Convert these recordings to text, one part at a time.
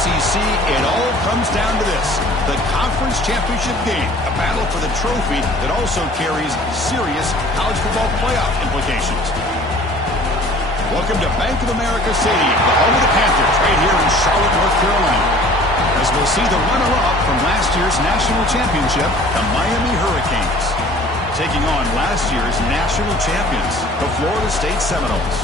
ACC, it all comes down to this. The conference championship game, a battle for the trophy that also carries serious college football playoff implications. Welcome to Bank of America Stadium, the home of the Panthers, right here in Charlotte, North Carolina. As we'll see the runner-up from last year's national championship, the Miami Hurricanes, taking on last year's national champions, the Florida State Seminoles.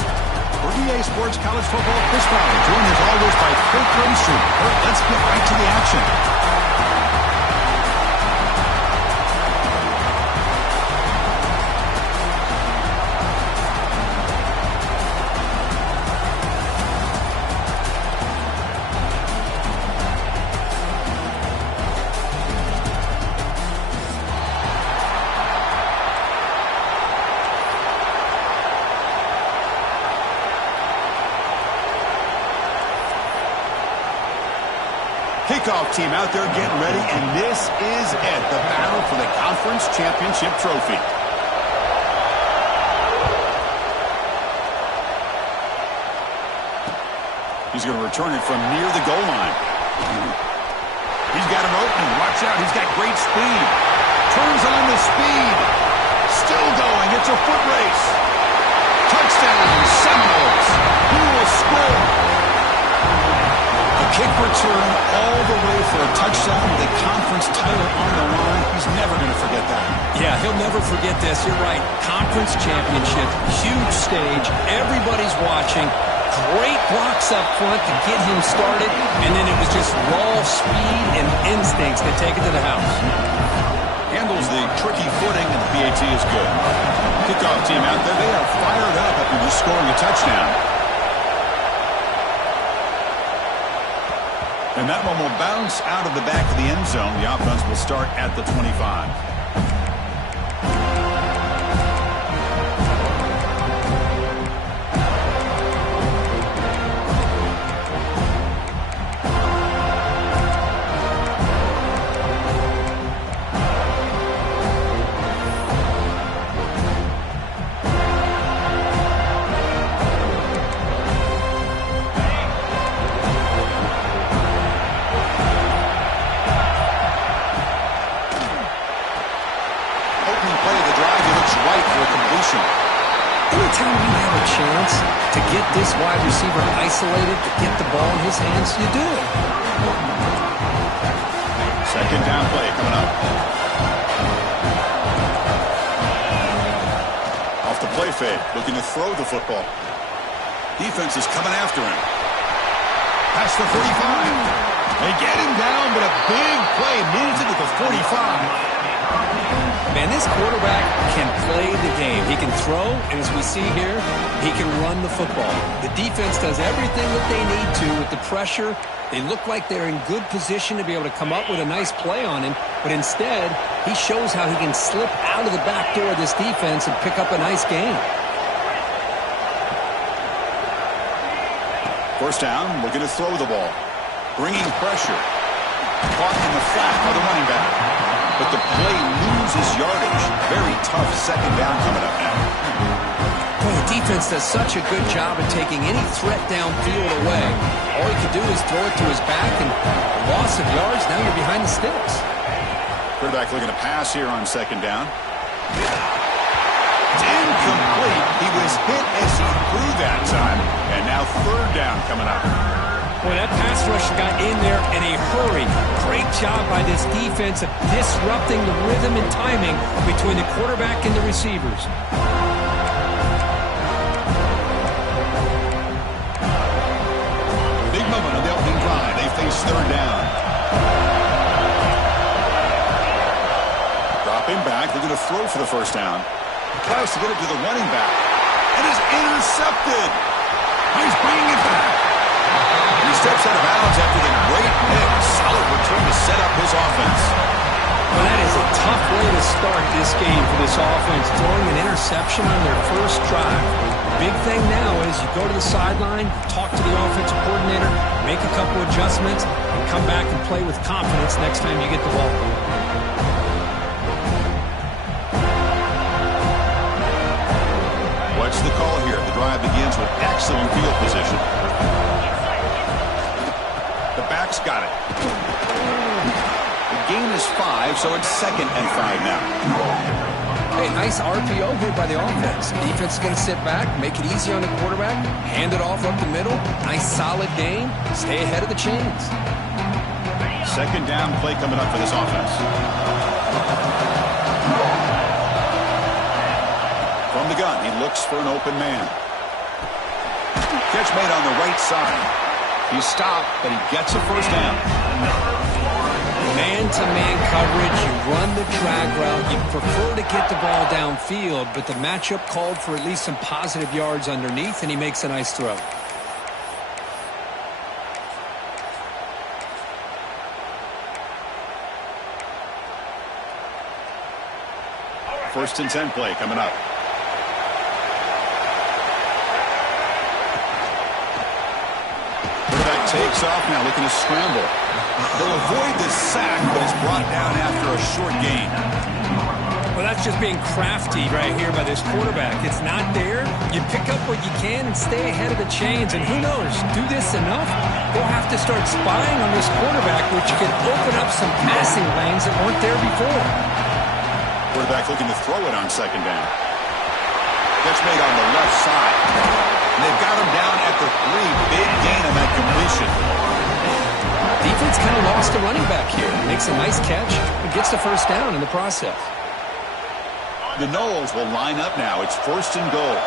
For EA Sports College Football, Chris Fowler, joined as always by Kurt Grimstreet. Kurt, let's get right to the action. Kickoff team out there getting ready, and this is it, the battle for the conference championship trophy. He's going to return it from near the goal line. He's got him open. Watch out. He's got great speed. Turns on the speed. Still going. It's a foot race. Touchdown, Seminoles. Who will score? A kick return all the way for a touchdown with the conference title on the line. He's never going to forget that. Yeah, he'll never forget this. You're right. Conference championship, huge stage. Everybody's watching. Great blocks up front to get him started. And then it was just raw speed and instincts that take it to the house. Handles the tricky footing, and the PAT is good. Kickoff team out there, they are fired up after just scoring a touchdown. And that one will bounce out of the back of the end zone. The offense will start at the 25. Anytime you have a chance to get this wide receiver isolated, to get the ball in his hands, you do it. Second down play coming up. Off the play fake, looking to throw the football. Defense is coming after him. Past the 45. They get him down, but a big play moves it to the 45. Man, this quarterback can play the game. He can throw, and as we see here, he can run the football. The defense does everything that they need to with the pressure. They look like they're in good position to be able to come up with a nice play on him, but instead, he shows how he can slip out of the back door of this defense and pick up a nice gain. First down, looking to throw the ball. Bringing pressure. Caught in the flat by the running back. But the play loses yardage. Very tough second down coming up now. Boy, the defense does such a good job of taking any threat downfield away. All he can do is throw it to his back, and a loss of yards, now you're behind the sticks. Quarterback looking to pass here on second down. It's incomplete. He was hit as he threw that time. And now third down coming up. Boy, that pass rush got in there in a hurry. Great job by this defense of disrupting the rhythm and timing between the quarterback and the receivers. Big moment on the opening drive. They face third down. Dropping back, looking to throw for the first down. Tries to get it to the running back. It is intercepted. He's bringing it back. He steps out of bounds after the great pick. Solid return to set up his offense. Well, that is a tough way to start this game for this offense, throwing an interception on their first drive. The big thing now is you go to the sideline, talk to the offensive coordinator, make a couple adjustments, and come back and play with confidence next time you get the ball. What's the call here? The drive begins with excellent field position. The back quarterback's got it. The gain is 5, so it's 2nd and 5 now. Hey, nice RPO here by the offense. Defense is going to sit back, make it easy on the quarterback, hand it off up the middle. Nice solid gain. Stay ahead of the chains. 2nd down play coming up for this offense. From the gun, he looks for an open man. Catch made on the right side. He stopped, but he gets a first down. Man-to-man coverage, you run the drag route. You prefer to get the ball downfield, but the matchup called for at least some positive yards underneath, and he makes a nice throw. First and 10 play coming up. Quarterback takes off now, looking to scramble. They'll avoid the sack, but it's brought down after a short gain. Well, that's just being crafty right here by this quarterback. It's not there. You pick up what you can and stay ahead of the chains. And who knows, do this enough, they'll have to start spying on this quarterback, which could open up some passing lanes that weren't there before. Quarterback looking to throw it on 2nd down. Catch made on the left side. And they've got him down at the 3. Big gain on that completion. Defense kind of lost the running back here. Makes a nice catch and gets the first down in the process. The Noles will line up now. It's 1st and goal.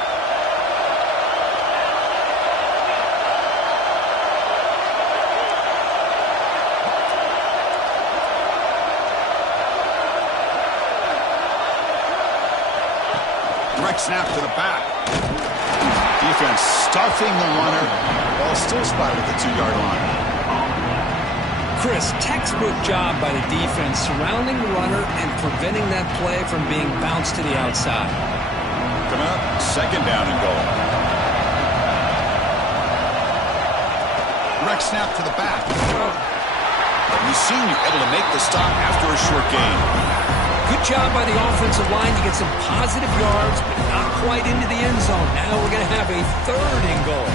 Direct snap to the back. Defense stuffing the runner. Ball still spotted at the 2-yard line. Chris, textbook job by the defense surrounding the runner and preventing that play from being bounced to the outside. Coming up, 2nd down and goal. Direct snap to the back. The senior able to make the stop after a short gain. Good job by the offensive line to get some positive yards, but not quite into the end zone. Now we're going to have a 3rd and goal.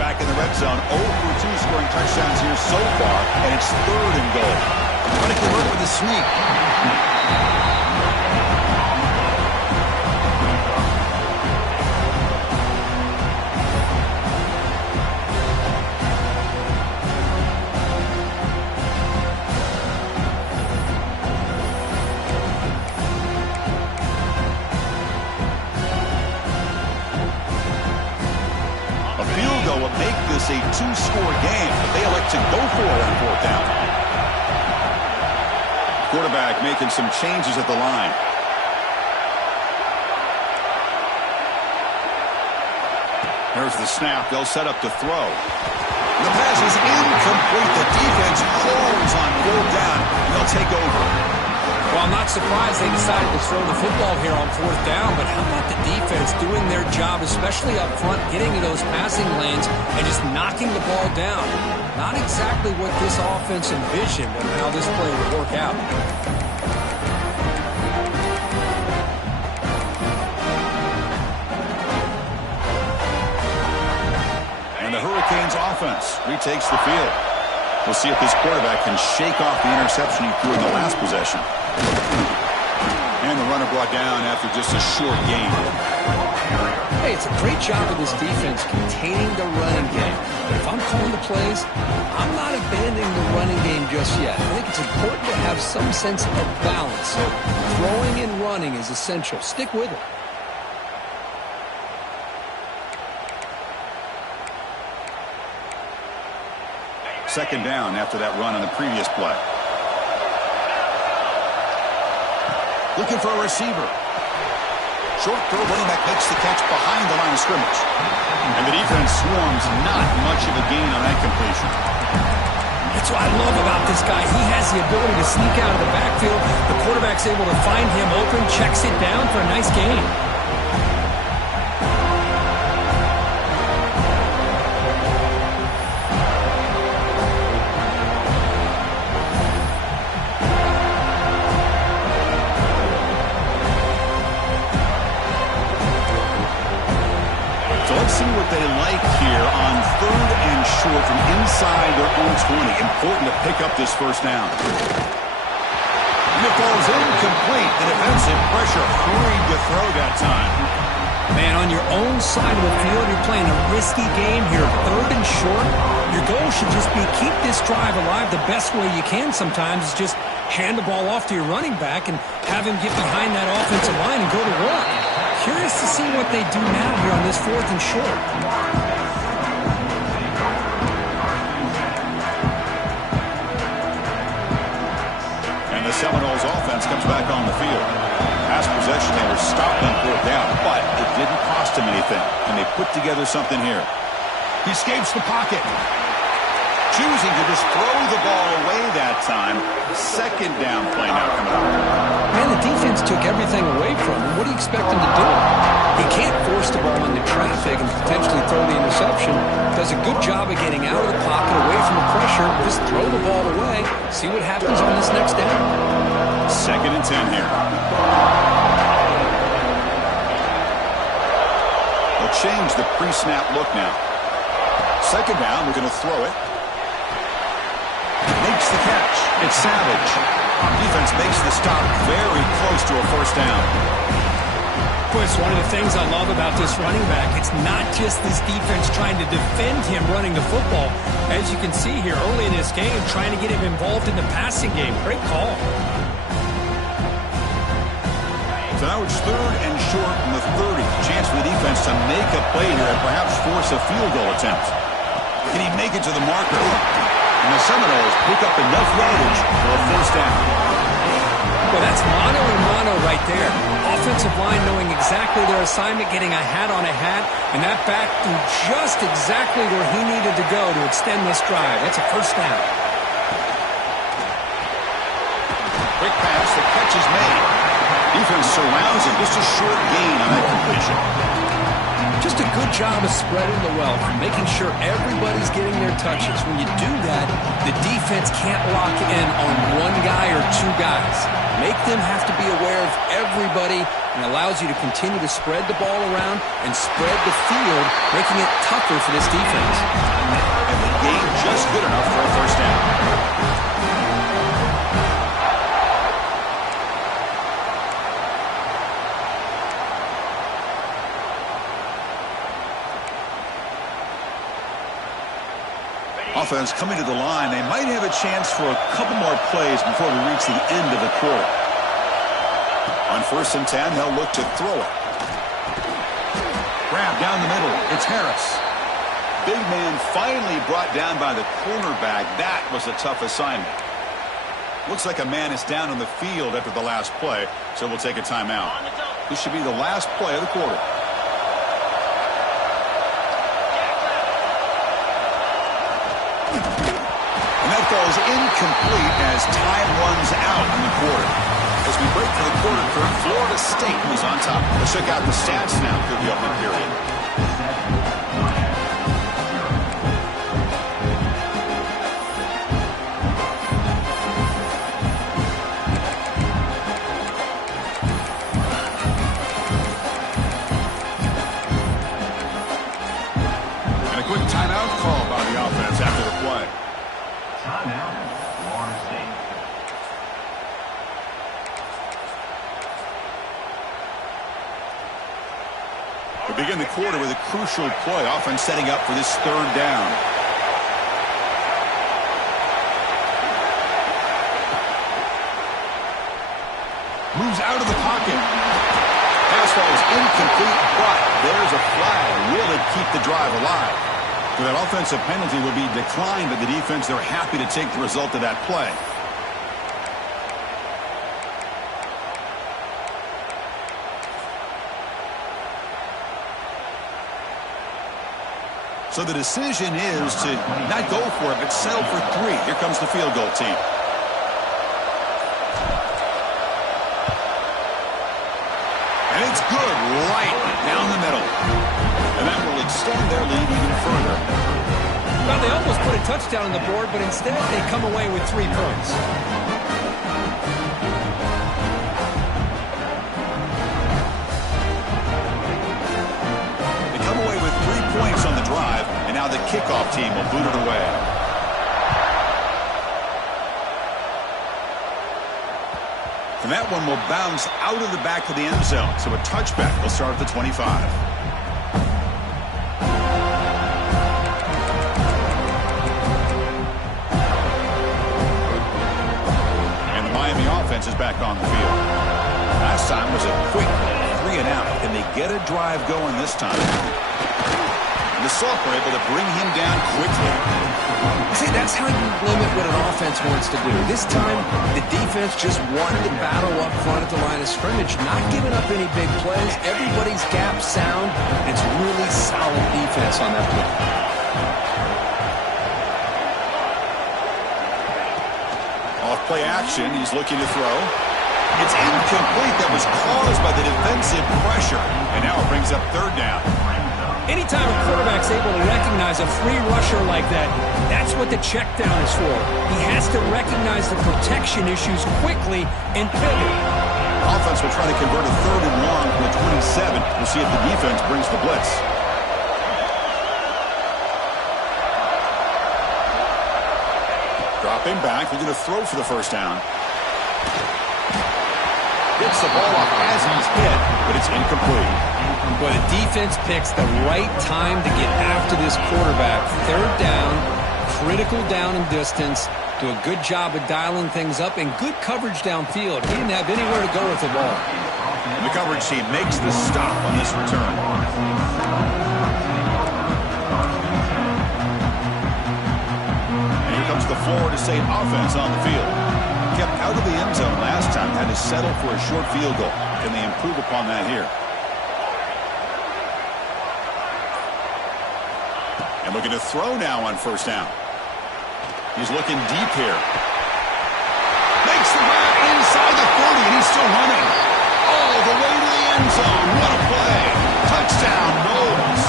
Back in the red zone, 0 for 2 scoring touchdowns here so far, and it's 3rd and goal. Trying to convert with the sweep. Will make this a 2-score game, but they elect to go for it on 4th down. Quarterback making some changes at the line. There's the snap. They'll set up to throw. The pass is incomplete. The defense holds on 4th down. They'll take over. Well, I'm not surprised they decided to throw the football here on 4th down, but how about the defense doing their job, especially up front, getting to those passing lanes and just knocking the ball down? Not exactly what this offense envisioned and how this play would work out. And the Hurricanes offense retakes the field. We'll see if this quarterback can shake off the interception he threw in the last possession. And the runner brought down after just a short gain. Hey, it's a great job of this defense containing the running game. But if I'm calling the plays, I'm not abandoning the running game just yet. I think it's important to have some sense of balance. So throwing and running is essential. Stick with it. Second down after that run on the previous play. Looking for a receiver. Short throw, running back makes the catch behind the line of scrimmage. And the defense swarms, not much of a gain on that completion. That's what I love about this guy. He has the ability to sneak out of the backfield. The quarterback's able to find him open, checks it down for a nice gain. let's see what they like here on 3rd and short from inside their own 20. Important to pick up this first down. And it falls incomplete. The defensive pressure hurried to throw that time. Man, on your own side of the field, you're playing a risky game here. 3rd and short. Your goal should just be keep this drive alive the best way you can sometimes is just hand the ball off to your running back and have him get behind that offensive line and go to work. Curious to see what they do now here on this 4th and short. And the Seminoles offense comes back on the field. Past possession, they were stopped on 4th down, but it didn't cost them anything. And they put together something here. He escapes the pocket. Choosing to just throw the ball away that time. 2nd down play now coming up. Man, the defense took everything away from him. What do you expect him to do? He can't force the ball into traffic and potentially throw the interception. Does a good job of getting out of the pocket, away from the pressure. Just throw the ball away. See what happens on this next down. 2nd and 10 here. They'll change the pre-snap look now. 2nd down, we're going to throw it. Makes the catch. It's Savage. Defense makes the stop very close to a 1st down. Boy, it's one of the things I love about this running back. It's not just this defense trying to defend him running the football. As you can see here early in this game, trying to get him involved in the passing game. Great call. So now it's 3rd and short from the 30. Chance for the defense to make a play here and perhaps force a field goal attempt. Can he make it to the marker? And the Seminoles pick up enough yardage for a 1st down. Well, that's mano and mano right there. Offensive line knowing exactly their assignment, getting a hat on a hat, and that back threw just exactly where he needed to go to extend this drive. That's a 1st down. Quick pass, the catch is made. Defense surrounds him. Just a short gain on that completion. Just a good job of spreading the wealth, making sure everybody's getting their touches. When you do that, the defense can't lock in on one guy or 2 guys. Make them have to be aware of everybody and allows you to continue to spread the ball around and spread the field, making it tougher for this defense. And the gain just good enough for a 1st down. Offense coming to the line. They might have a chance for a couple more plays before we reach the end of the quarter. On 1st and 10, they'll look to throw it. Grab down the middle. It's Harris. Big man finally brought down by the cornerback. That was a tough assignment. Looks like a man is down on the field after the last play, so we'll take a timeout. This should be the last play of the quarter. And that falls incomplete as time runs out in the quarter. As we break for the quarter, Kirk, Florida State was on top. Let's check out the stats now through the opening period. And a quick timeout call by the offense after the play. Timeout, Florida State. We begin the quarter with a crucial play, offense setting up for this 3rd down. Moves out of the pocket. Pass ball is incomplete, but there's a flag. Will it keep the drive alive? So that offensive penalty will be declined by the defense. They're happy to take the result of that play. So the decision is to not go for it, but settle for 3. Here comes the field goal team. And it's good right down the middle. And that will extend their lead even further. Well, they almost put a touchdown on the board, but instead they come away with 3 points. They come away with 3 kickoff team will boot it away. And that one will bounce out of the back of the end zone. So a touchback will start at the 25. And the Miami offense is back on the field. Last time was a quick 3 and out. Can they get a drive going this time? And the Sox were able to bring him down quickly. See, that's how you limit what an offense wants to do. This time, the defense just wanted to battle up front at the line of scrimmage, not giving up any big plays. Everybody's gap sound. It's really solid defense on that play. Off play action, he's looking to throw. It's incomplete. That was caused by the defensive pressure. And now it brings up third down. Anytime a quarterback's able to recognize a free rusher like that, that's what the check down is for. He has to recognize the protection issues quickly and pivot. Offense will try to convert a 3rd and long from the 27. We'll see if the defense brings the blitz. Dropping back, they're going to throw for the first down. Gets the ball off as he's hit, but it's incomplete. Well, the defense picks the right time to get after this quarterback. 3rd down, critical down and distance. Do a good job of dialing things up and good coverage downfield. He didn't have anywhere to go with the ball. And the coverage team makes the stop on this return. And here comes the Florida State offense on the field. Kept out of the end zone last time, had to settle for a short field goal. Can they improve upon that here? And looking to throw now on first down. He's looking deep here. Makes the grab inside the 30, and he's still running. All the way to the end zone. What a play. Touchdown, Knowles.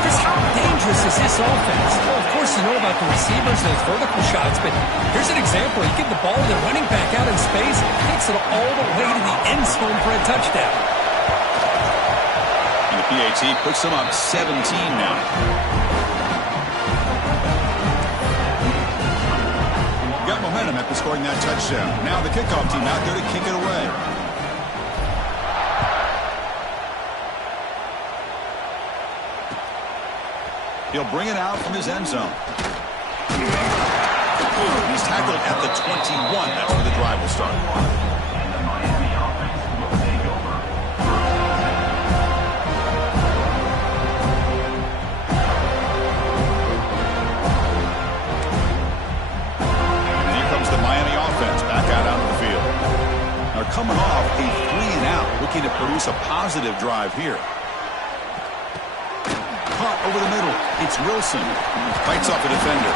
Chris, how dangerous is this offense? Well, of course, you know about the receivers, those vertical shots, but here's an example. You give the ball to the running back out in space, takes it all the way to the end zone for a touchdown. And the PAT puts them up 17 now. Got momentum after scoring that touchdown. Now the kickoff team out there to kick it away. He'll bring it out from his end zone. He's tackled at the 21. That's where the drive will start. Coming off a 3 and out, looking to produce a positive drive here. Caught over the middle. It's Wilson. Fights off a defender.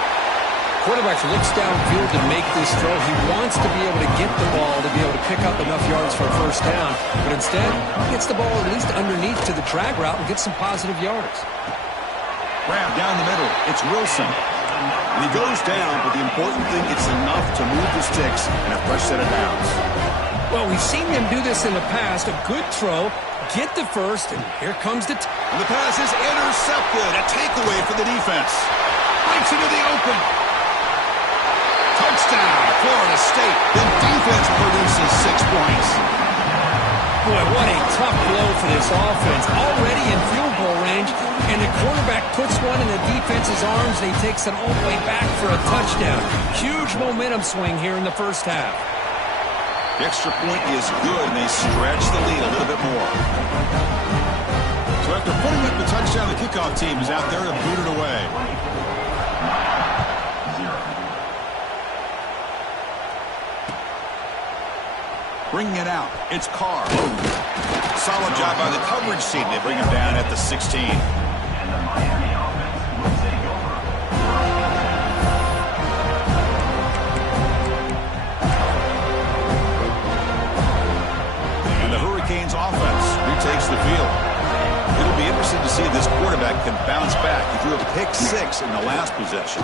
Quarterback looks downfield to make this throw. He wants to be able to get the ball to be able to pick up enough yards for a first down. But instead, he gets the ball at least underneath to the drag route and gets some positive yards. Grab down the middle. It's Wilson. And he goes down, but the important thing, it's enough to move the sticks and a fresh set of downs. Well, we've seen them do this in the past. A good throw, get the first, and here comes the... And the pass is intercepted. A takeaway for the defense. Breaks into the open. Touchdown, Florida State. The defense produces 6 points. Boy, what a tough blow for this offense. Already in field goal range, and the quarterback puts one in the defense's arms, and he takes it all the way back for a touchdown. Huge momentum swing here in the first half. The extra point is good, and they stretch the lead a little bit more. So after putting up the touchdown, the kickoff team is out there to boot it away. Bringing it out, it's Carr. Solid job by the coverage team. They bring him down at the 16. And the Miami offense will take over. And the Hurricanes offense retakes the field. It'll be interesting to see if this quarterback can bounce back. He threw a pick 6 in the last possession.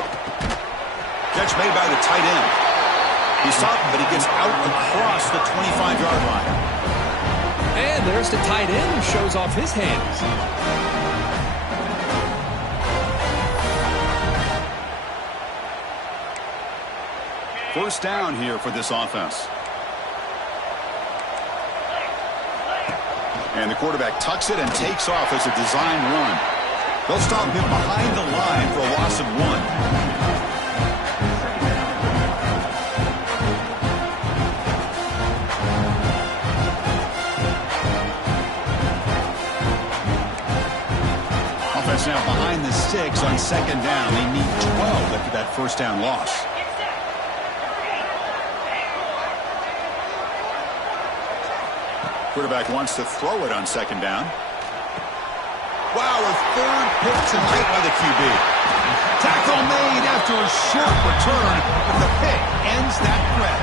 Catch made by the tight end. He's stopped, but he gets out across the 25-yard line. And there's the tight end who shows off his hands. First down here for this offense. And the quarterback tucks it and takes off as a design run. They'll stop him behind the line for a loss of 1. Offense now behind the 6 on second down. They need 12 after that first down loss. Quarterback wants to throw it on second down. Wow, a third pick tonight by the QB. Tackle made after a short return, but the pick ends that threat.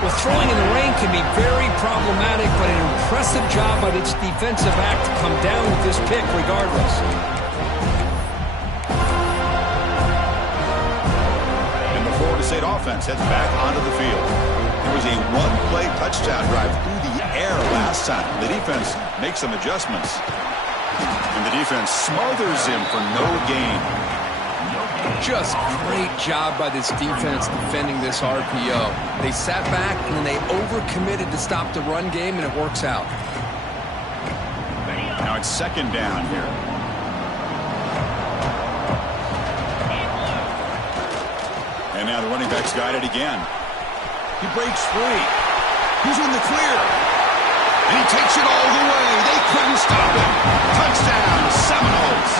Well, throwing in the rain can be very problematic, but an impressive job by this defensive back to come down with this pick regardless. And the Florida State offense heads back onto the field. There was a one-play touchdown drive through the air last time. The defense makes some adjustments. And the defense smothers him for no gain. Just great job by this defense defending this RPO. They sat back and then they overcommitted to stop the run game, and it works out. Now it's second down here. And now the running back's got it again. He breaks free. He's in the clear. And he takes it all the way. They couldn't stop him. Touchdown, Seminoles.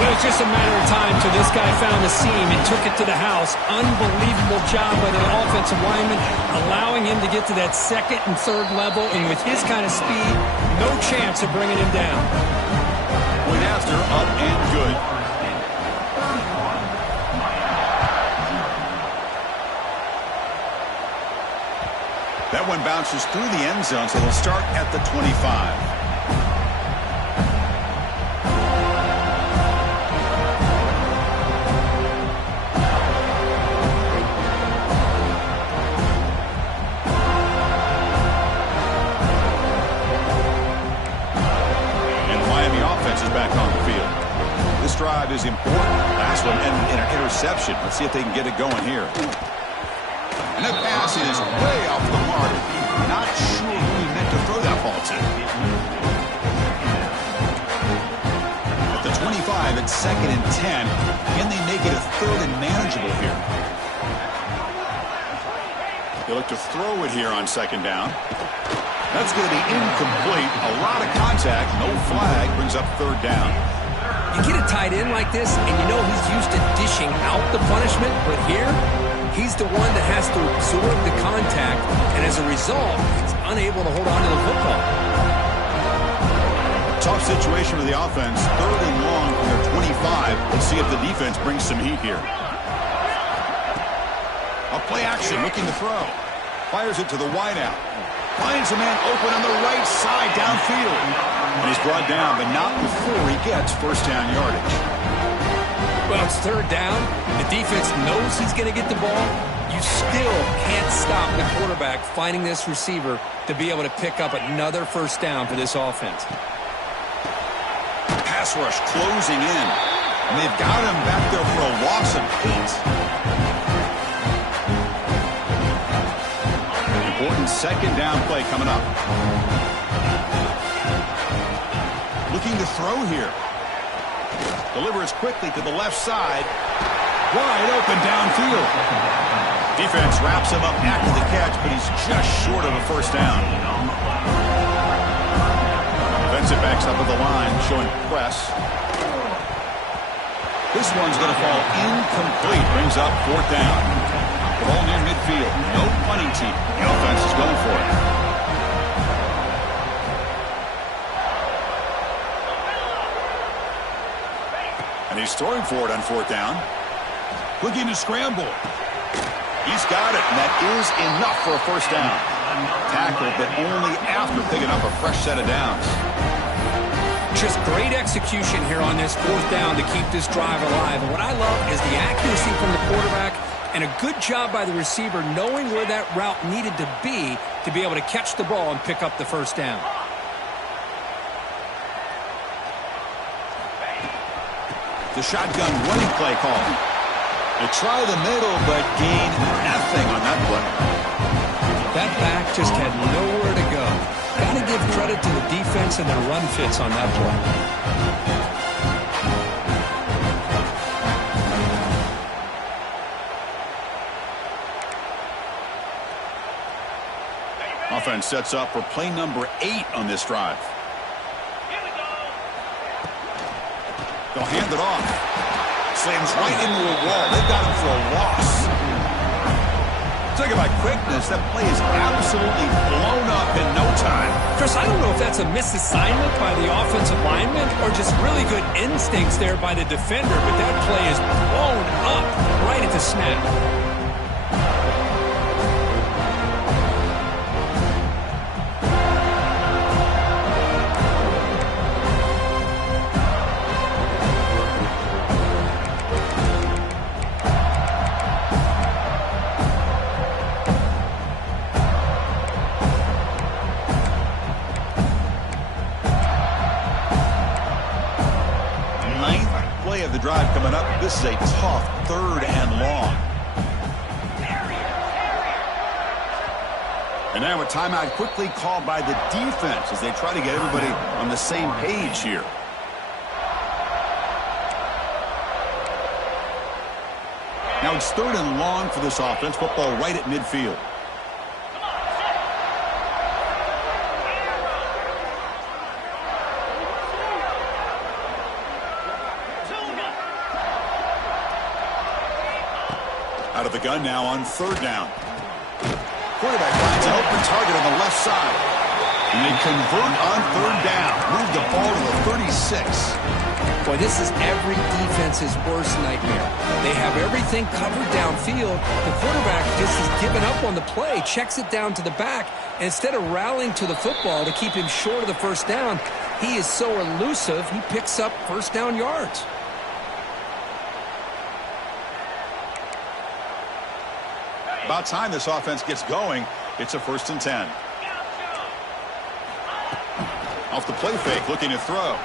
It was just a matter of time till this guy found the seam and took it to the house. Unbelievable job by the offensive lineman, allowing him to get to that second and third level. And with his kind of speed, no chance of bringing him down. Point after, up and good. That one bounces through the end zone, so they'll start at the 25. Drive is important. Last one ended in an interception. Let's see if they can get it going here. And that pass is way off the mark. Not sure who he meant to throw that ball to. At the 25, it's second and 10. Can they make it a third and manageable here? They look to throw it here on second down. That's going to be incomplete. A lot of contact. No flag. Brings up third down. You get a tight end like this, and you know he's used to dishing out the punishment, but here, he's the one that has to absorb the contact, and as a result, he's unable to hold on to the football. Tough situation for the offense. Third and long from their 25. Let's see if the defense brings some heat here. A play action, looking to throw. Fires it to the wideout. Finds a man open on the right side downfield. And he's brought down, but not before he gets first down yardage. Well, it's third down. The defense knows he's going to get the ball. You still can't stop the quarterback finding this receiver to be able to pick up another first down for this offense. Pass rush closing in. And they've got him back there for a loss of 8. Important second down play coming up. Looking to throw here. Delivers quickly to the left side. Wide open downfield. Defense wraps him up after the catch, but he's just short of a first down. Defensive backs up at the line, showing press. This one's going to fall incomplete. Brings up fourth down. The ball near midfield. No punting team. The offense is going for it. And he's throwing for it on fourth down. Looking to scramble. He's got it, and that is enough for a first down. Tackled, but only after picking up a fresh set of downs. Just great execution here on this fourth down to keep this drive alive. And what I love is the accuracy from the quarterback and a good job by the receiver knowing where that route needed to be able to catch the ball and pick up the first down. The shotgun running play call. They try the middle, but gain nothing on that play. That back just had nowhere to go. Got to give credit to the defense and their run fits on that play. Offense sets up for play number 8 on this drive. They'll hand it off. Slams right into a wall. They've got him for a loss. Talking about quickness, that play is absolutely blown up in no time. Chris, I don't know if that's a misassignment by the offensive lineman or just really good instincts there by the defender, but that play is blown up right at the snap. Of the drive coming up. This is a tough 3rd and long. And now a timeout quickly called by the defense as they try to get everybody on the same page here. Now it's 3rd and long for this offense. Football right at midfield. Out of the gun now on 3rd down. Quarterback finds an open target on the left side. And they convert on 3rd down. Move the ball to the 36. Boy, this is every defense's worst nightmare. They have everything covered downfield. The quarterback just has given up on the play, checks it down to the back, and instead of rallying to the football to keep him short of the 1st down, he is so elusive, he picks up 1st down yards. About time this offense gets going. It's a 1st and 10. Off the play fake, looking to throw.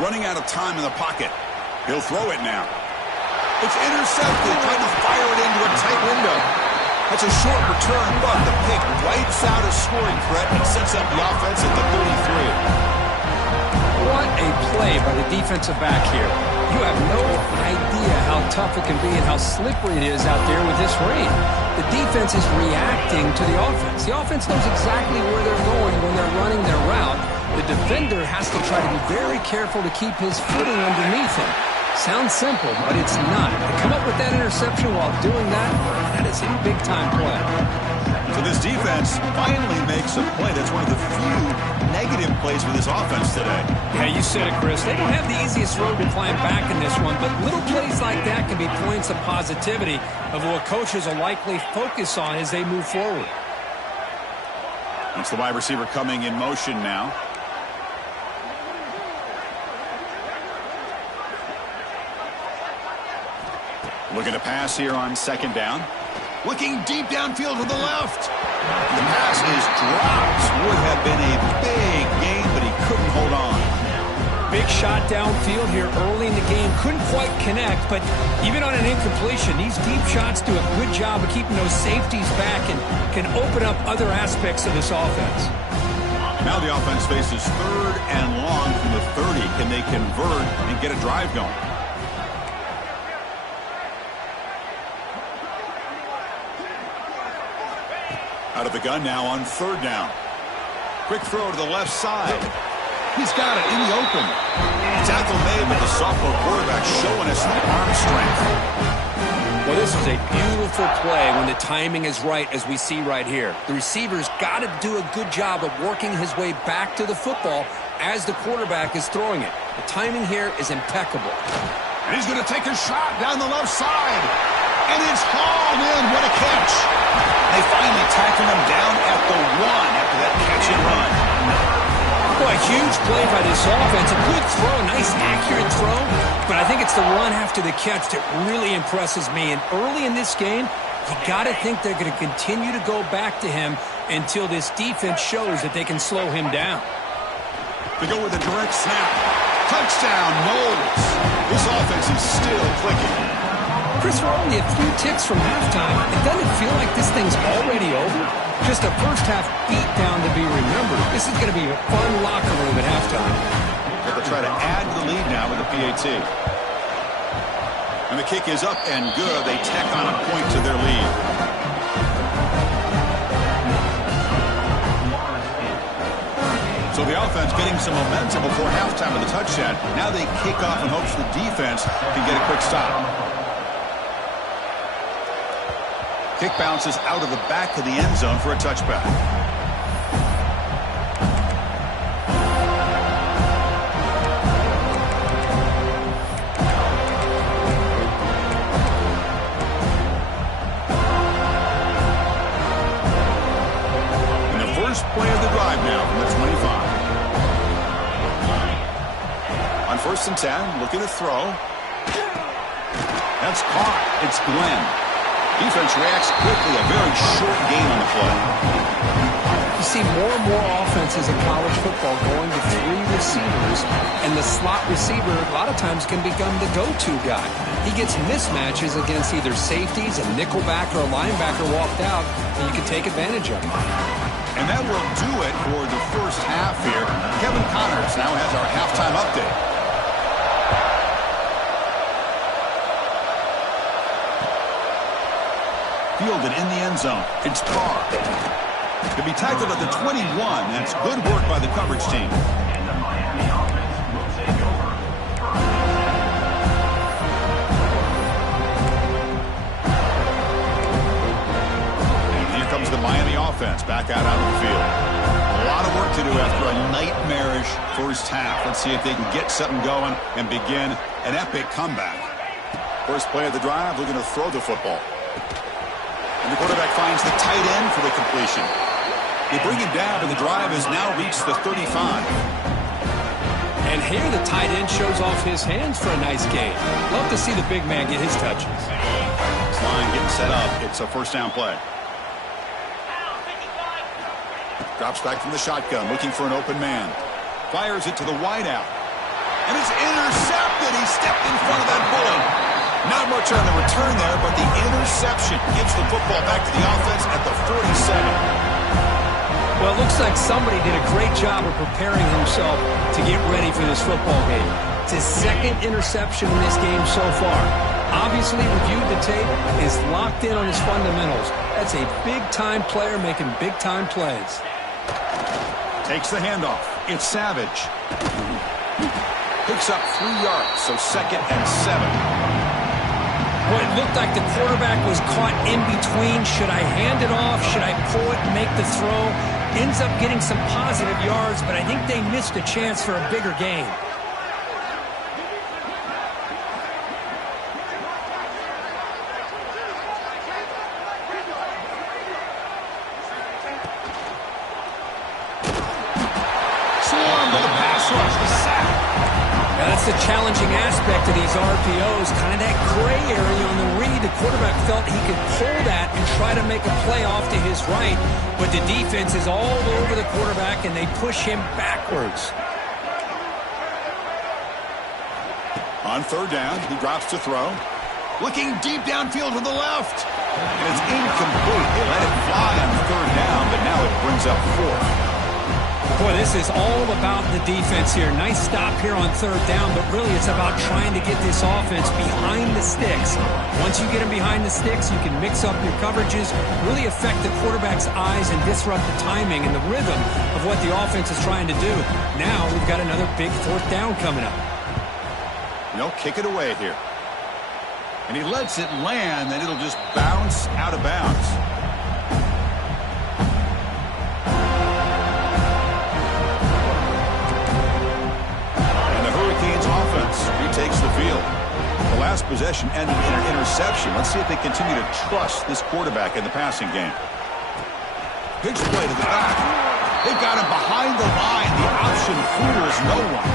Running out of time in the pocket. He'll throw it now. It's intercepted, trying to fire it into a tight window. That's a short return, but the pick wipes out a scoring threat and sets up the offense at the 33. What a play by the defensive back here. You have no idea how tough it can be and how slippery it is out there with this rain. The defense is reacting to the offense. The offense knows exactly where they're going when they're running their route. The defender has to try to be very careful to keep his footing underneath him. Sounds simple, but it's not. To come up with that interception while doing that, that is a big-time play. So this defense finally makes a play. That's one of the few negative plays for this offense today. Yeah, you said it, Chris. They don't have the easiest road to climb back in this one, but little plays like that can be points of positivity of what coaches will likely focus on as they move forward. It's the wide receiver coming in motion now. Looking to pass here on 2nd down. Looking deep downfield to the left. The pass is dropped. Would have been a big gain, but he couldn't hold on. Big shot downfield here early in the game. Couldn't quite connect, but even on an incompletion, these deep shots do a good job of keeping those safeties back and can open up other aspects of this offense. Now the offense faces 3rd and long from the 30. Can they convert and get a drive going? Out of the gun now on 3rd down. Quick throw to the left side. He's got it in the open. Tackle made, but the sophomore quarterback showing us the arm strength. Well, this is a beautiful play when the timing is right, as we see right here. The receiver's got to do a good job of working his way back to the football as the quarterback is throwing it. The timing here is impeccable. And he's going to take a shot down the left side. And it's hauled in. What a catch. They finally tackle him down at the 1 after that catch and run. Boy, a huge play by this offense. A good throw, a nice accurate throw. But I think it's the run after the catch that really impresses me. And early in this game, you got to think they're going to continue to go back to him until this defense shows that they can slow him down. They go with a direct snap. Touchdown, Knowles. This offense is still clicking. Chris, we're only a few ticks from halftime. It doesn't feel like this thing's already over. Just a first-half beatdown to be remembered. This is going to be a fun locker room at halftime. They'll try to add to the lead now with the PAT. And the kick is up and good. They tack on a point to their lead. So the offense getting some momentum before halftime with the touchdown. Now they kick off in hopes the defense can get a quick stop. Kick bounces out of the back of the end zone for a touchback. And the first play of the drive now from the 25. On 1st and 10, looking to throw. That's caught. It's Glenn. Defense reacts quickly. A very short gain on the play. You see more and more offenses in college football going to 3 receivers, and the slot receiver a lot of times can become the go-to guy. He gets mismatches against either safeties, a nickelback, or a linebacker walked out, and you can take advantage of it. And that will do it for the first half here. Kevin Connors now has our halftime update. Fielded in the end zone. It's Barr. To be tackled at the 21. That's good work by the coverage team. And the Miami offense will take over. And here comes the Miami offense back out on the field. A lot of work to do after a nightmarish first half. Let's see if they can get something going and begin an epic comeback. First play of the drive, looking to throw the football. And the quarterback finds the tight end for the completion. They bring him down, and the drive has now reached the 35. And here the tight end shows off his hands for a nice gain. Love to see the big man get his touches. This line getting set up. It's a first down play. Drops back from the shotgun, looking for an open man. Fires it to the wideout. And it's intercepted. He stepped in front of that bullet. Not much on the return there, but the interception gives the football back to the offense at the 47. Well, it looks like somebody did a great job of preparing himself to get ready for this football game. It's his second interception in this game so far. Obviously reviewed the tape, is locked in on his fundamentals. That's a big-time player making big-time plays. Takes the handoff. It's Savage. Picks up 3 yards, so 2nd and 7. Well, it looked like the quarterback was caught in between. Should I hand it off? Should I pull it and make the throw? Ends up getting some positive yards, but I think they missed a chance for a bigger gain. Swarm to the pass rush, the sack. Now, that's the challenging aspect of these RPOs, kind of that gray area on the read. The quarterback felt he could pull that and try to make a play off to his right, but the defense is all over the quarterback, and they push him backwards. On 3rd down, he drops to throw. Looking deep downfield to the left. And it's incomplete. They let it fly on 3rd down, but now it brings up 4th. Boy, this is all about the defense here. Nice stop here on 3rd down, but really it's about trying to get this offense behind the sticks. Once you get them behind the sticks, you can mix up your coverages, really affect the quarterback's eyes and disrupt the timing and the rhythm of what the offense is trying to do. Now we've got another big 4th down coming up. They'll kick it away here. And he lets it land, and it'll just bounce out of bounds. Retakes the field. The last possession ended in an interception. Let's see if they continue to trust this quarterback in the passing game. Pitch play to the back. They've got him behind the line. The option fools no one.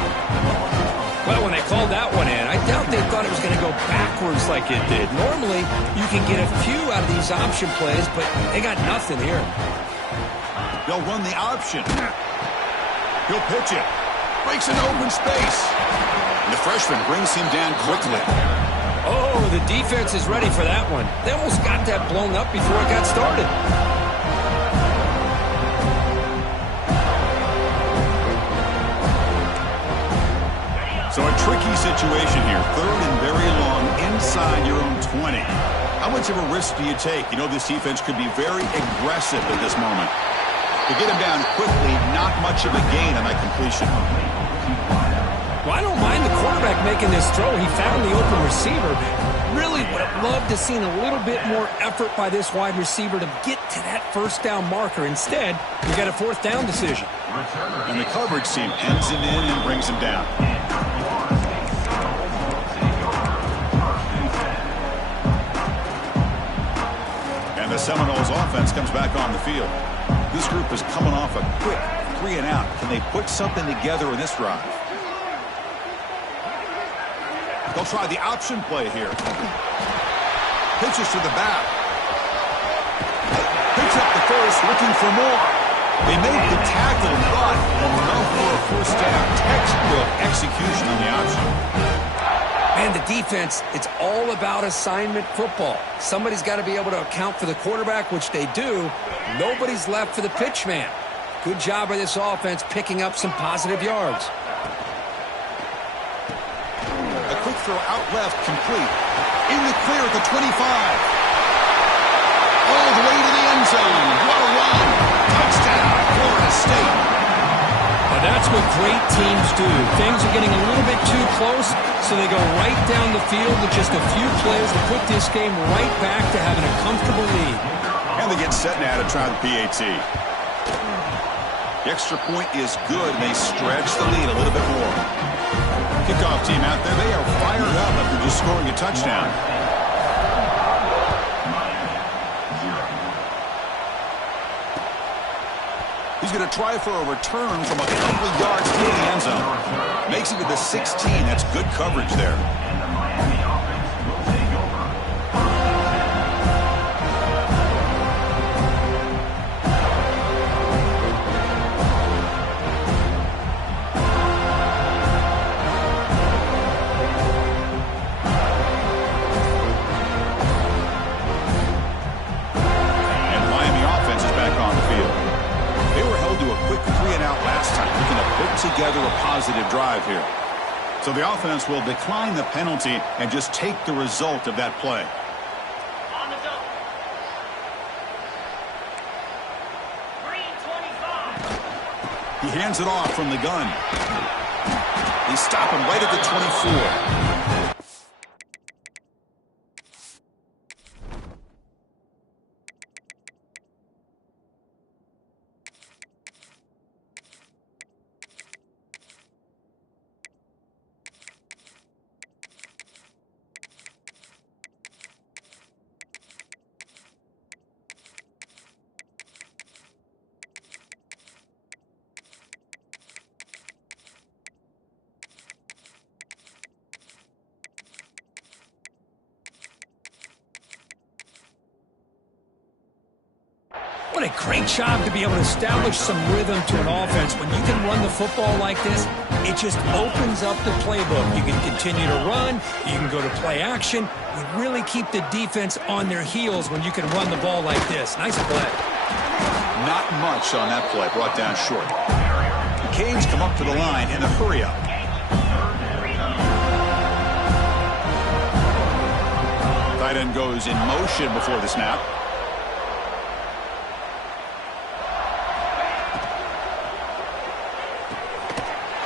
Well, when they called that one in, I doubt they thought it was going to go backwards like it did. Normally, you can get a few out of these option plays, but they got nothing here. They'll run the option. He'll pitch it. Breaks an open space. And the freshman brings him down quickly. Oh, the defense is ready for that one. They almost got that blown up before it got started. So a tricky situation here. 3rd and very long inside your own 20. How much of a risk do you take? You know this defense could be very aggressive at this moment. To get him down quickly, not much of a gain on that completion. Well, I don't mind the quarterback making this throw. He found the open receiver. Really would have loved to seen a little bit more effort by this wide receiver to get to that first down marker. Instead, we got a 4th down decision. And the coverage team ends him in and brings him down. And the Seminoles offense comes back on the field. This group is coming off a quick 3 and out. Can they put something together in this drive? They'll try the option play here. Pitches to the back. Picks up the first, looking for more. They made the tackle, but enough for a first down. Textbook execution on the option. And the defense, it's all about assignment football. Somebody's got to be able to account for the quarterback, which they do. Nobody's left for the pitch man. Good job by this offense picking up some positive yards. A quick throw out left, complete. In the clear at the 25. All the way to the end zone. What a run. Touchdown, Florida State. Now that's what great teams do. Things are getting a little bit too close, so they go right down the field with just a few plays to put this game right back to having a comfortable lead. And they get set now to try the PAT. The extra point is good, and they stretch the lead a little bit more. Kickoff team out there, they are fired up after just scoring a touchdown. He's going to try for a return from a couple of yards to the end zone. Makes it to the 16. That's good coverage there. And the Miami offense will take over. And Miami offense is back on the field. They were held to a quick 3 and out last time, looking to put together a positive drive here. So the offense will decline the penalty and just take the result of that play. On the double. Green 25. He hands it off from the gun. They stop him right at the 24. What a great job to be able to establish some rhythm to an offense. When you can run the football like this, it just opens up the playbook. You can continue to run. You can go to play action. You really keep the defense on their heels when you can run the ball like this. Nice play. Not much on that play, brought down short. The Canes come up to the line in a hurry up. Tight end goes in motion before the snap.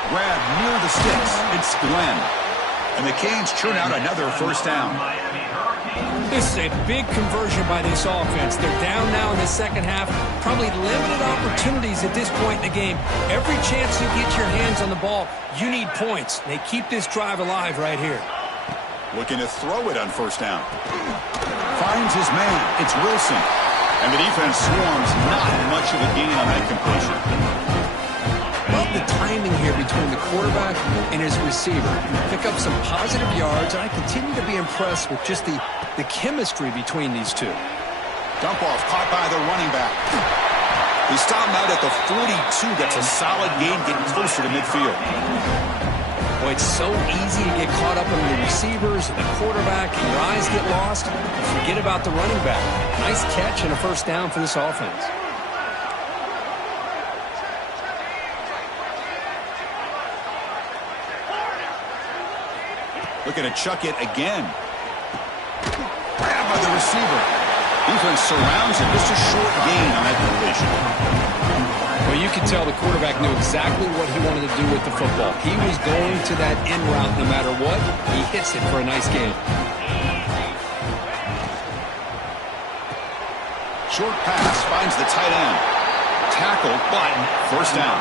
Grab near the sticks. It's Glenn. And the Canes churn out another first down. This is a big conversion by this offense. They're down now in the second half. Probably limited opportunities at this point in the game. Every chance you get your hands on the ball, you need points. They keep this drive alive right here. Looking to throw it on first down. Finds his man. It's Wilson. And the defense swarms. Not much of a gain on that completion. Love the timing here between the quarterback and his receiver. Pick up some positive yards, and I continue to be impressed with just the chemistry between these two. Dump off caught by the running back. He stopped him out at the 42. That's a solid gain, getting closer to midfield. Boy, it's so easy to get caught up in the receivers and the quarterback, and your eyes get lost. You forget about the running back. Nice catch and a first down for this offense. Looking to chuck it again. Grabbed by the receiver. Defense surrounds him. Just a short gain on that completion. Well, you can tell the quarterback knew exactly what he wanted to do with the football. He was going to that in route no matter what. He hits it for a nice gain. Short pass finds the tight end. Tackled, but first down.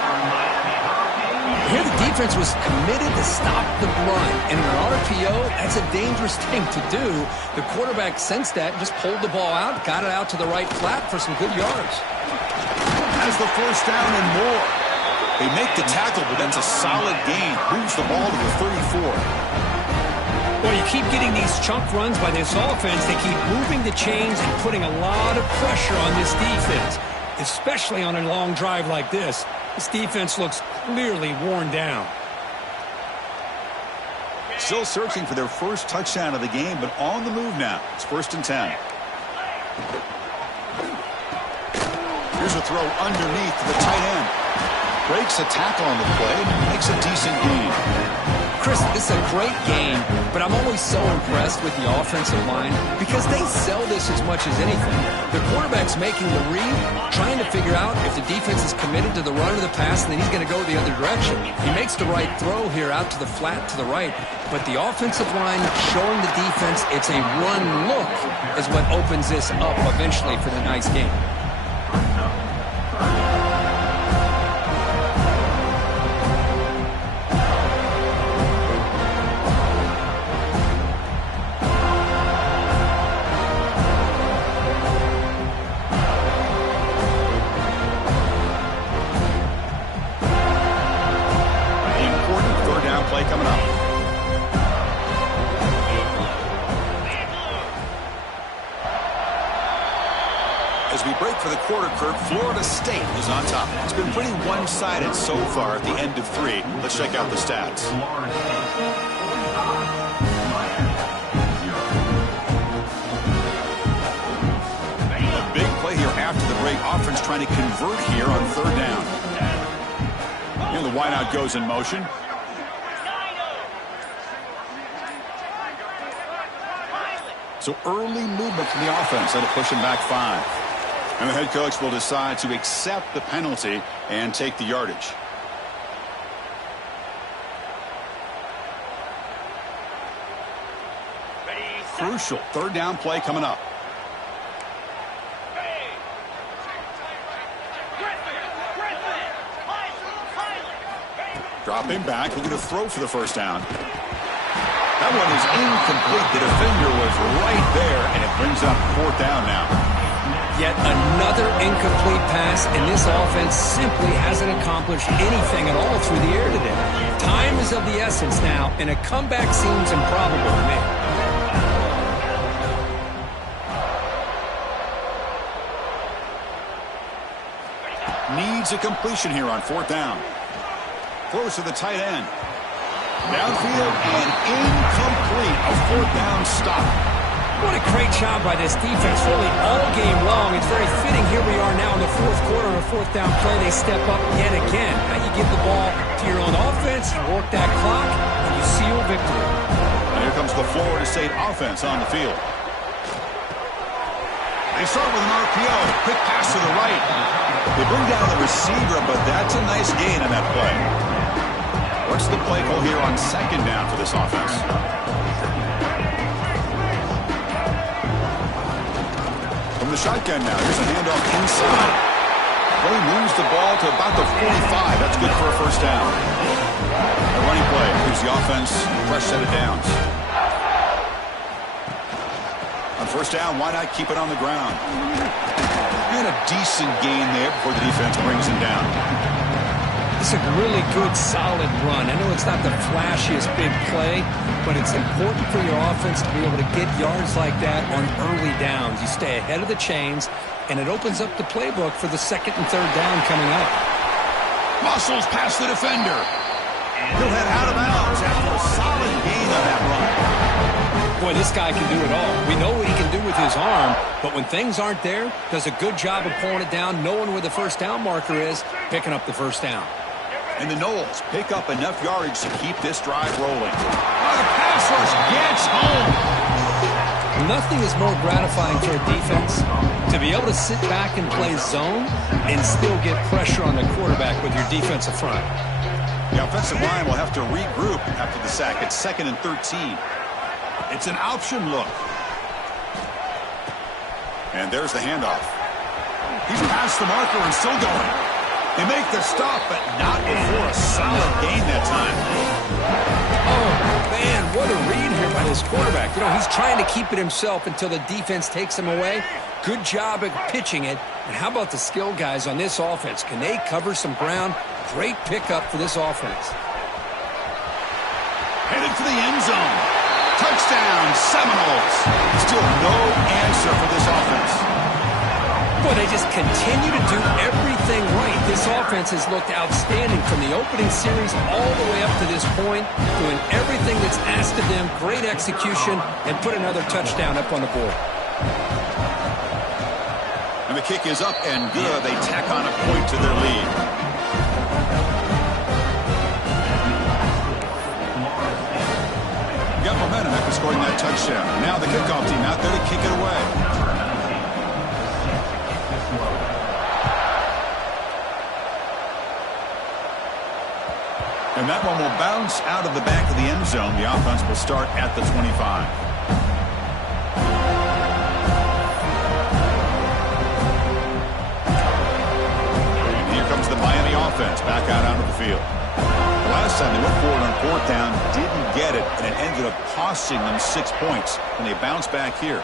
Here the defense was committed to stop the run. And in an RPO, that's a dangerous thing to do. The quarterback sensed that, just pulled the ball out, got it out to the right flat for some good yards. Has the first down and more. They make the tackle, but that's a solid gain. Moves the ball to the 34. Well, you keep getting these chunk runs by this offense. They keep moving the chains and putting a lot of pressure on this defense, especially on a long drive like this. This defense looks clearly worn down. Still searching for their first touchdown of the game, but on the move now. It's 1st and 10. Here's a throw underneath to the tight end. Breaks a tackle on the play, makes a decent gain. Chris, this is a great game, but I'm always so impressed with the offensive line because they sell this as much as anything. The quarterback's making the read, trying to figure out if the defense is committed to the run or the pass, and then he's going to go the other direction. He makes the right throw here out to the flat to the right, but the offensive line showing the defense it's a run look is what opens this up eventually for the nice game. Coming up. As we break for the quarter, Kirk, Florida State is on top. It's been pretty one-sided so far at the end of 3. Let's check out the stats. A big play here after the break. Offense trying to convert here on 3rd down. And the wideout goes in motion. So early movement from the offense. That'll push him back 5. And the head coach will decide to accept the penalty and take the yardage. Crucial 3rd down play coming up. Dropping back, looking to throw for the first down. That one is incomplete. The defender was right there, and it brings up 4th down now. Yet another incomplete pass, and this offense simply hasn't accomplished anything at all through the air today. Time is of the essence now, and a comeback seems improbable to me. Needs a completion here on 4th down. Throws to the tight end. Downfield and incomplete. A 4th down stop. What a great job by this defense really all game long. It's very fitting here we are now in the 4th quarter on a 4th down play. They step up yet again. Now you give the ball to your own offense, you work that clock, and you seal victory. And here comes the Florida State offense on the field. They start with an RPO. Quick pass to the right. They bring down the receiver, but that's a nice gain on that play. What's the play call here on 2nd down for this offense? From the shotgun now, here's a handoff inside. Play moves the ball to about the 45. That's good for a first down. A running play gives the offense a fresh set of downs. On first down, why not keep it on the ground? And a decent gain there before the defense brings him down. It's a really good, solid run. I know it's not the flashiest big play, but it's important for your offense to be able to get yards like that on early downs. You stay ahead of the chains, and it opens up the playbook for the 2nd and 3rd down coming up. Muscles past the defender. He'll head out of bounds. yards after a solid gain on that run. Boy, this guy can do it all. We know what he can do with his arm, but when things aren't there, does a good job of pulling it down, knowing where the first down marker is, picking up the first down. And the Noles pick up enough yardage to keep this drive rolling. Oh, the pass rush gets home. Nothing is more gratifying for a defense to be able to sit back and play zone and still get pressure on the quarterback with your defensive front. The offensive line will have to regroup after the sack. It's 2nd and 13. It's an option look. And there's the handoff. He's past the marker and still going. They make the stop, but not before a solid gain that time. Oh, man, what a read here by this quarterback. You know, he's trying to keep it himself until the defense takes him away. Good job at pitching it. And how about the skill guys on this offense? Can they cover some ground? Great pickup for this offense. Headed for the end zone. Touchdown, Seminoles. Still no answer for this offense. Boy, they just continue to do everything right. This offense has looked outstanding from the opening series all the way up to this point, doing everything that's asked of them, great execution, and put another touchdown up on the board. And the kick is up and good. They tack on a point to their lead. Got momentum after scoring that touchdown. Now the kickoff team out there to kick it away. And that one will bounce out of the back of the end zone. The offense will start at the 25. And here comes the Miami offense back out onto the field. Last time they went forward on 4th down, didn't get it, and it ended up costing them 6 points. And they bounce back here.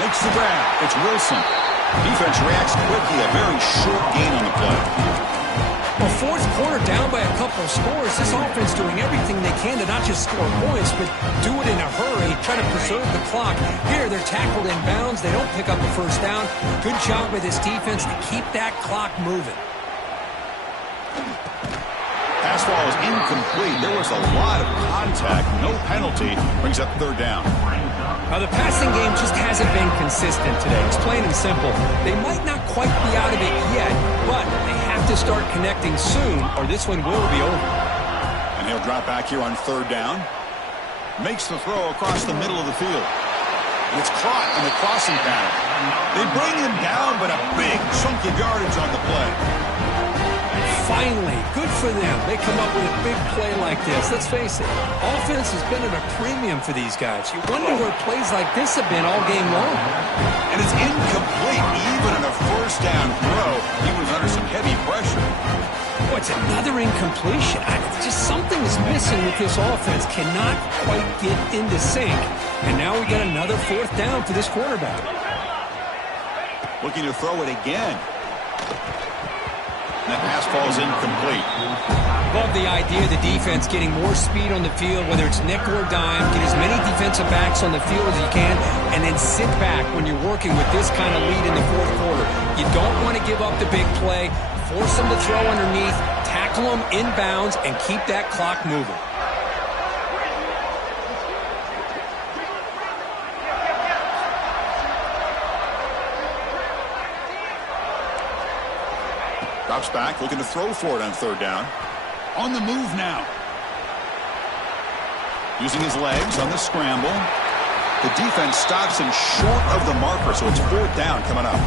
Makes the grab. It's Wilson. Defense reacts quickly. A very short gain on the play. Well, fourth quarter down by a couple of scores. This offense doing everything they can to not just score points, but do it in a hurry, try to preserve the clock. Here, they're tackled in bounds. They don't pick up the first down. Good job by this defense to keep that clock moving. Pass ball is incomplete. There was a lot of contact. No penalty. Brings up 3rd down. Now, the passing game just hasn't been consistent today. It's plain and simple. They might not quite be out of it yet, but they have to start connecting soon, or this one will be over. And he'll drop back here on 3rd down. Makes the throw across the middle of the field. And it's caught on the crossing pattern. They bring him down, but a big chunk of yardage on the play. Finally, good for them. They come up with a big play like this. Let's face it, offense has been at a premium for these guys. You wonder where plays like this have been all game long. And it's incomplete. Even on a 1st down throw, he was under some heavy pressure. Oh, it's another incompletion. Just something is missing with this offense. Cannot quite get into sync. And now we got another 4th down for this quarterback. Looking to throw it again. That pass falls incomplete. Love the idea of the defense getting more speed on the field, whether it's nickel or dime. Get as many defensive backs on the field as you can, and then sit back when you're working with this kind of lead in the 4th quarter. You don't want to give up the big play. Force them to throw underneath, tackle them inbounds, and keep that clock moving. Drops back, looking to throw for it on 3rd down. On the move now. Using his legs on the scramble. The defense stops him short of the marker, so it's 4th down coming up.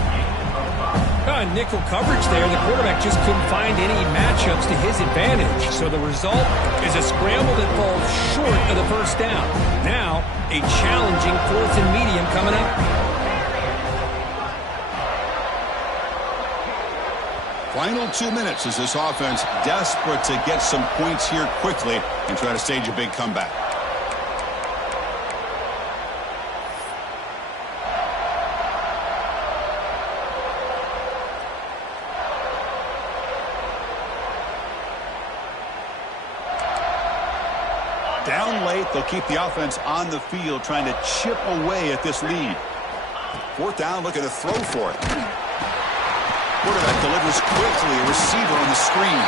Nickel coverage there. The quarterback just couldn't find any matchups to his advantage. So the result is a scramble that falls short of the 1st down. Now, a challenging 4th and medium coming up. Final 2 minutes as this offense desperate to get some points here quickly and try to stage a big comeback. Down late, they'll keep the offense on the field trying to chip away at this lead. 4th down, looking to throw for it. Quarterback delivers quickly, a receiver on the screen.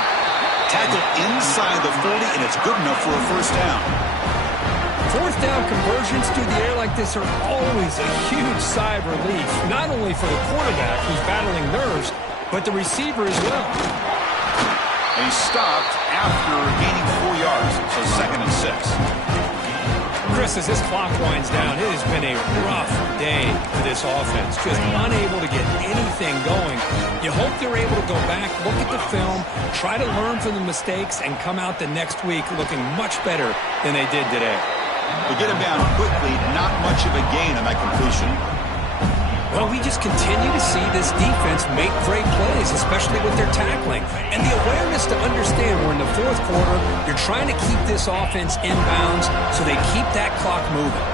Tackled inside the 40, and it's good enough for a first down. Fourth down conversions through the air like this are always a huge sigh of relief, not only for the quarterback who's battling nerves, but the receiver as well. And he stopped after gaining 4 yards, so 2nd and 6. Chris, as this clock winds down, it has been a rough day for this offense. Just unable to get anything going. You hope they're able to go back, look at the film, try to learn from the mistakes, and come out the next week looking much better than they did today. They get him down quickly, not much of a gain on that completion. Well, we just continue to see this defense make great plays, especially with their tackling. And the awareness to understand we're in the fourth quarter, you're trying to keep this offense in bounds so they keep that clock moving.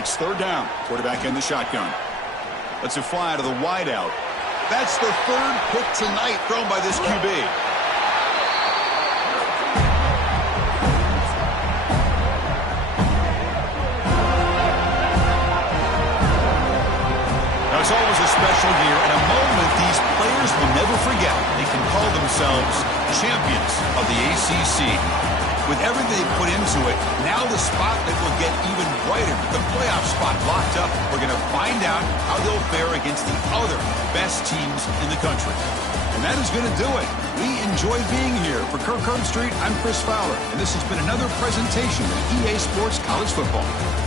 It's 3rd down. Quarterback in the shotgun. Let's it fly out of the wideout. That's the 3rd pick tonight thrown by this QB. It's always a special year and a moment these players will never forget. They can call themselves champions of the ACC. With everything they put into it, now the spotlight will get even brighter. The playoff spot locked up. We're going to find out how they'll fare against the other best teams in the country. And that is going to do it. We enjoy being here. For Kirk Herbstreit, I'm Chris Fowler, and this has been another presentation of EA Sports College Football.